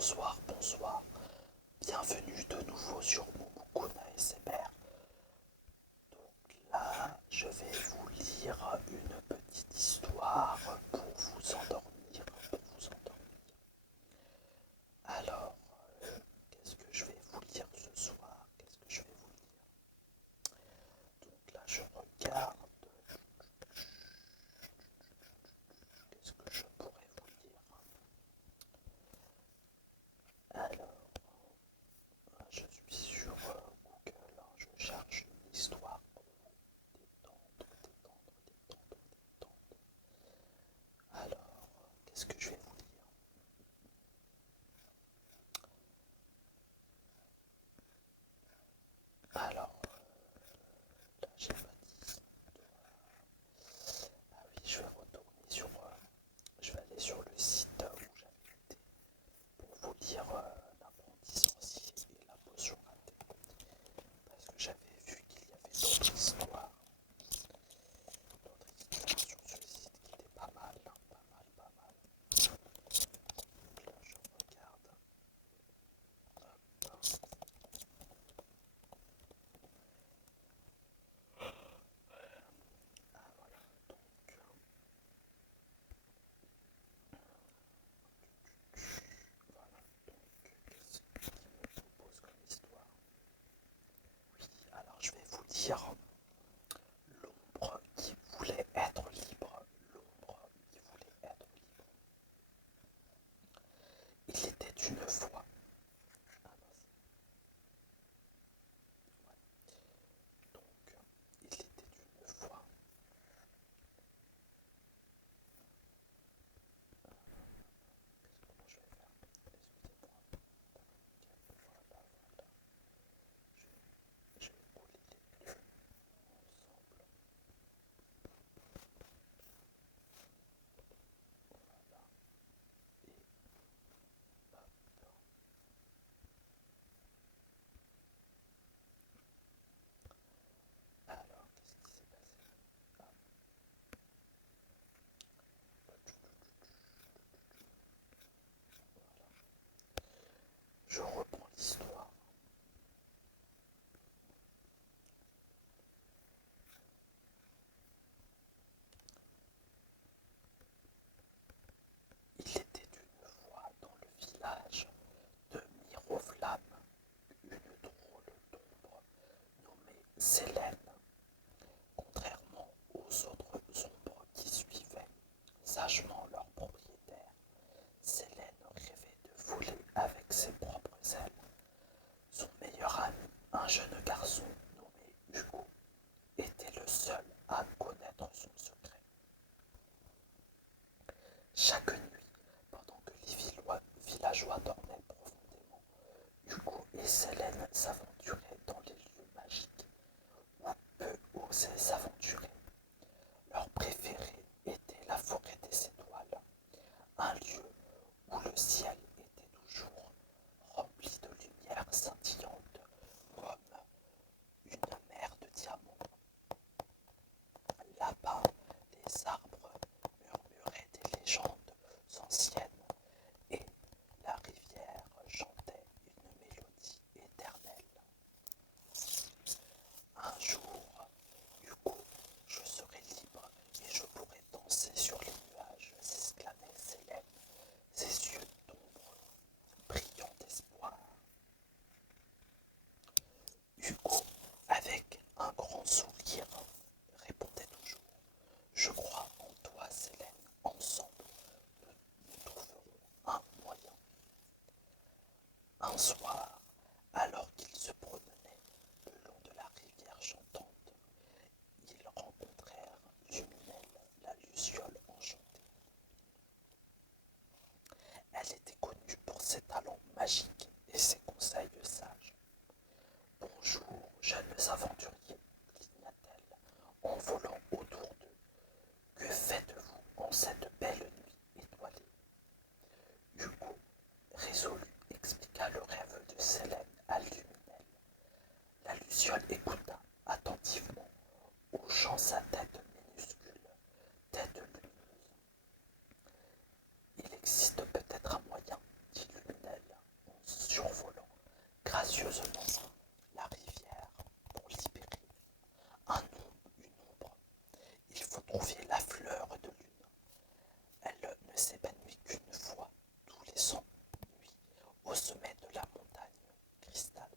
Bonsoir, bonsoir. Bienvenue de nouveau sur Mumukun ASMR. Donc là, je vais vous lire une petite histoire pour vous endormir. Alors, qu'est-ce que je vais vous lire ce soir? Donc là, je regarde. Qu'est-ce que je pourrais vous lire? Alors, je suis sur Google, je cherche une histoire pour vous détendre. Alors, qu'est-ce que je vais vous lire? Alors, là, j'ai pas dit. Ah oui, je vais retourner sur. Je vais aller sur le site où j'avais été pour vous lire l'apprenti sorcier et la potion ratée. Parce que j'avais vu qu'il y avait d'autres histoires sur ce site qui étaient pas mal. Donc là, je regarde. Hop. Ah voilà, donc voilà, qu'est-ce qu'il me propose comme histoire? Oui, alors je vais vous lire l'ombre qui voulait être libre. L'ombre qui voulait être libre. Il était une fois. Ah mince. Ouais. Donc, il était une fois. Comment je vais faire? Excusez-moi. Voilà. Je vais coller les deux ensemble. Voilà. Et hop. Alors, qu'est-ce qui s'est passé? Hop. Voilà. Je reprends l'histoire. Il était une fois dans le village de Mirovlam une drôle d'ombre nommée Sélène. Contrairement aux autres ombres qui suivaient sagement leur propriétaire, Sélène rêvait de voler avec ses propres ailes. Son meilleur ami, un jeune garçon nommé Hugo, était le seul à connaître son secret. Chaque nuit, pendant que les villageois dormaient profondément, Hugo et Sélène s'aventuraient dans les lieux magiques où peu osaient s'aventurer. Leur préféré était la forêt des étoiles, un lieu où le ciel était toujours rempli de lumière scintillante comme une mer de diamants. Là-bas, les arbres murmuraient des légendes anciennes et la rivière chantait une mélodie éternelle. Un jour, Hugo, je serai libre et je pourrai danser sur les nuages, s'exclamait Sélène, ses yeux d'ombre brillants d'espoir. Hugo, avec un grand sourire, répondait toujours: Je crois en toi, Sélène. Ensemble, nous trouverons un moyen. Un soir, alors qu'ils se promenaient le long de la rivière chantante, ils rencontrèrent Luminelle, la luciole enchantée. Elle était connue pour ses talents magiques et ses conseils sages. Bonjour, jeunes aventuriers, cligna-t-elle en volant autour d'eux. Que faites-vous en cette belle nuit étoilée? Hugo, résolu, expliqua le rêve de s'épanouit qu'une fois tous les 100 nuits au sommet de la montagne cristal.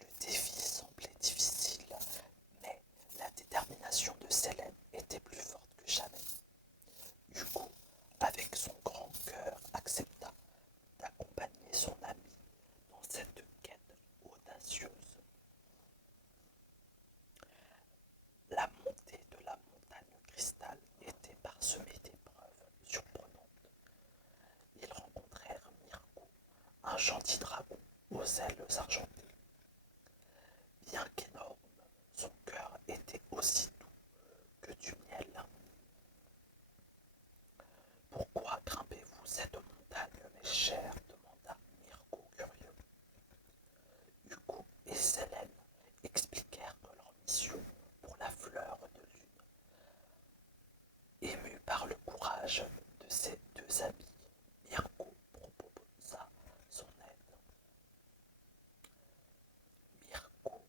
Le défi semblait difficile, mais la détermination de Célène était plus forte que jamais. Hugo, avec son grand cœur, accepta d'accompagner son ami dans cette quête audacieuse. La montée de la montagne cristal était parsemée d'épreuves surprenantes. Ils rencontrèrent Mirko, un gentil dragon aux ailes argentées. Bien qu'énorme, son cœur était aussi doux que du miel. Pourquoi grimpez-vous cette montagne, mes chers demanda Mirko curieux. Hugo et Célène expliquèrent que leur mission pour la fleur de lune, ému par le courage de ses deux amis, Mirko proposa son aide. Mirko,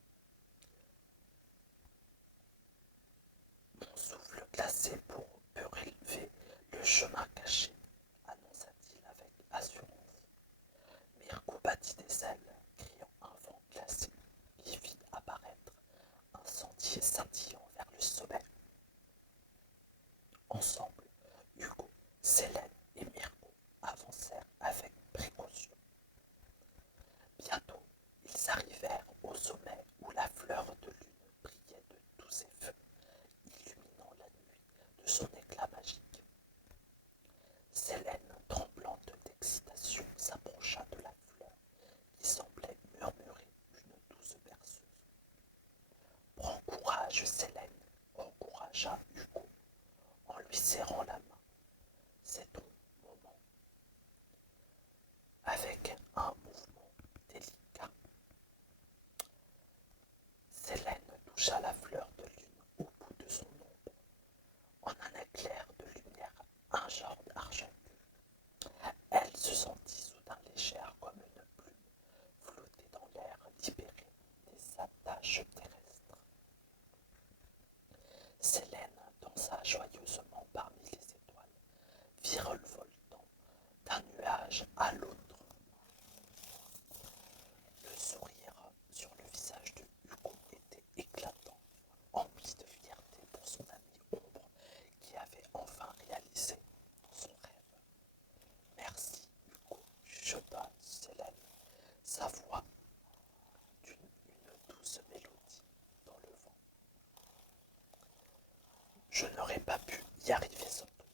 mon souffle glacé peut relever le chemin caché, annonça-t-il avec assurance. Mirko battit des ailes, criant un vent glacé qui fit apparaître un sentier scintillant vers le sommet. Ensemble, Hugo, Célène et Mirko avancèrent avec précaution. Bientôt, ils arrivèrent au sommet où la fleur de lune brillait de tous ses feux, illuminant la nuit de son éclat magique. Célène, tremblante d'excitation, s'approcha de la fleur qui semblait murmurer une douce berceuse. Prends courage, Célène, encouragea Hugo en lui serrant la main. C'est ton moment. Avec un mouvement délicat, Célène toucha la fleur de lune au bout de son ombre, en un éclair de lumière argentée. Elle se sentit soudain légère comme une plume, flotter dans l'air libérée des attaches terrestres. Célène dansa joyeusement parmi les étoiles, virevoltant d'un nuage à l'autre. Le sourire sur le visage de Hugo était éclatant, empli de fierté pour son ami Ombre qui avait enfin réalisé son rêve. Merci Hugo, chuchota Célène, sa voix d'une douce mélodie dans le vent. Je n'aurais pas pu y arriver sans toi.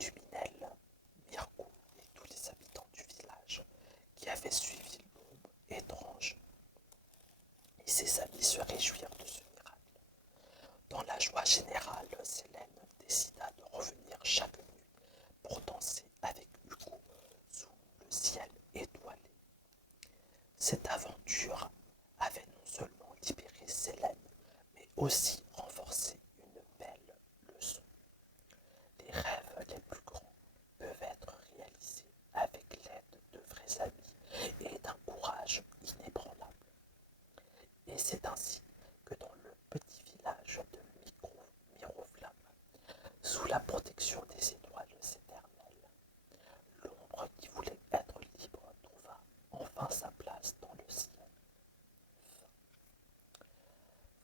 Luminel, Mirko et tous les habitants du village qui avaient suivi l'ombre étrange et ses amis se réjouirent de ce miracle. Dans la joie générale, Célène décida de revenir chaque nuit pour danser avec Hugo sous le ciel étoilé. Cette aventure avait non seulement libéré Célène, mais aussi renforcé une belle leçon. Les rêves les plus grands peuvent être réalisés avec l'aide de vrais amis et d'un courage inébranlable. Et c'est ainsi que dans le petit village de Miroflamme, sous la protection des étoiles éternelles, l'ombre qui voulait être libre trouva enfin sa place dans le ciel.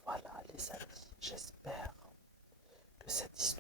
Voilà les amis, j'espère que cette histoire